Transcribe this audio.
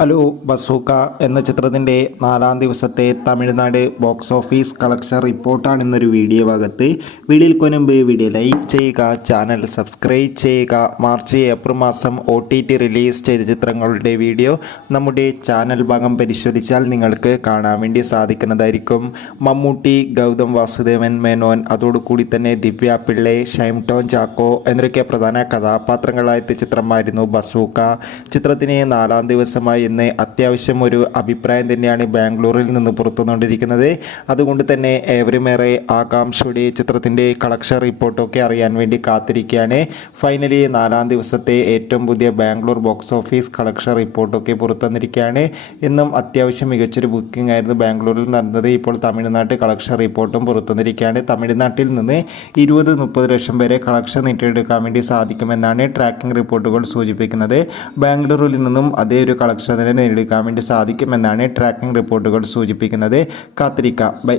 Hello bazooka എന്ന ചിത്രത്തിൻ്റെ 4-ാം ദിവസത്തെ തമിഴ്നാട് ബോക്സ് ഓഫീസ് കളക്ഷൻ റിപ്പോർട്ടാണ് ഇന്നൊരു വീഡിയോ ഭാഗത്ത്. വീഡിയോയിൽ മുൻപ് വീഡിയോ ലൈക്ക് ചെയ്യുക, ചാനൽ സബ്സ്ക്രൈബ് ചെയ്യുക. മാർച്ച് ഏപ്രിൽ മാസം OTT റിലീസ് ചെയ്ത ചിത്രങ്ങളുടെ വീഡിയോ നമ്മുടെ ചാനൽ ഭാഗം പരിശോധിച്ചാൽ നിങ്ങൾക്ക് കാണാൻ വേണ്ടി സാധിക്കുന്നതായിരിക്കും. മമ്മൂട്ടി, ഗൗതം വാസുദേവൻ മേനോൻ, അതോടുകൂടി തന്നെ ദിവ്യ പിള്ളെ, ഷൈം ടോം ചാക്കോ എന്നൊക്കെ പ്രധാന കഥാപാത്രങ്ങളായ ചിത്രമായിരുന്നു ബസൂക്ക. ചിത്രത്തിന് 4-ാം ദിവസമായി ഇന്ന് അത്യാവശ്യം ഒരു അഭിപ്രായം തന്നെയാണ് ബാംഗ്ലൂരിൽ നിന്ന് പുറത്തുകൊണ്ടിരിക്കുന്നത്. അതുകൊണ്ട് തന്നെ ഏവരുമേറെ ആകാംക്ഷയുടെ ചിത്രത്തിൻ്റെ കളക്ഷൻ റിപ്പോർട്ടൊക്കെ അറിയാൻ വേണ്ടി കാത്തിരിക്കുകയാണ്. ഫൈനലി 4-ാം ദിവസത്തെ ഏറ്റവും പുതിയ ബാംഗ്ലൂർ ബോക്സ് ഓഫീസ് കളക്ഷൻ റിപ്പോർട്ടൊക്കെ പുറത്തുവന്നിരിക്കുകയാണ്. ഇന്നും അത്യാവശ്യം മികച്ചൊരു ബുക്കിംഗ് ആയിരുന്നു ബാംഗ്ലൂരിൽ നടന്നത്. ഇപ്പോൾ തമിഴ്നാട്ട് കളക്ഷൻ റിപ്പോർട്ടും പുറത്തുവന്നിരിക്കുകയാണ്. തമിഴ്നാട്ടിൽ നിന്ന് 20-30 ലക്ഷം വരെ കളക്ഷൻ നേടിയെടുക്കാൻ വേണ്ടി സാധിക്കുമെന്നാണ് ട്രാക്കിംഗ് റിപ്പോർട്ടുകൾ സൂചിപ്പിക്കുന്നത്. ബാംഗ്ലൂരിൽ നിന്നും അതേ ഒരു കളക്ഷൻ നേടിയെടുക്കാൻ വേണ്ടി സാധിക്കുമെന്നാണ് ട്രാക്കിംഗ് റിപ്പോർട്ടുകൾ സൂചിപ്പിക്കുന്നത്. കാത്തിരിക്കാം. ബൈ.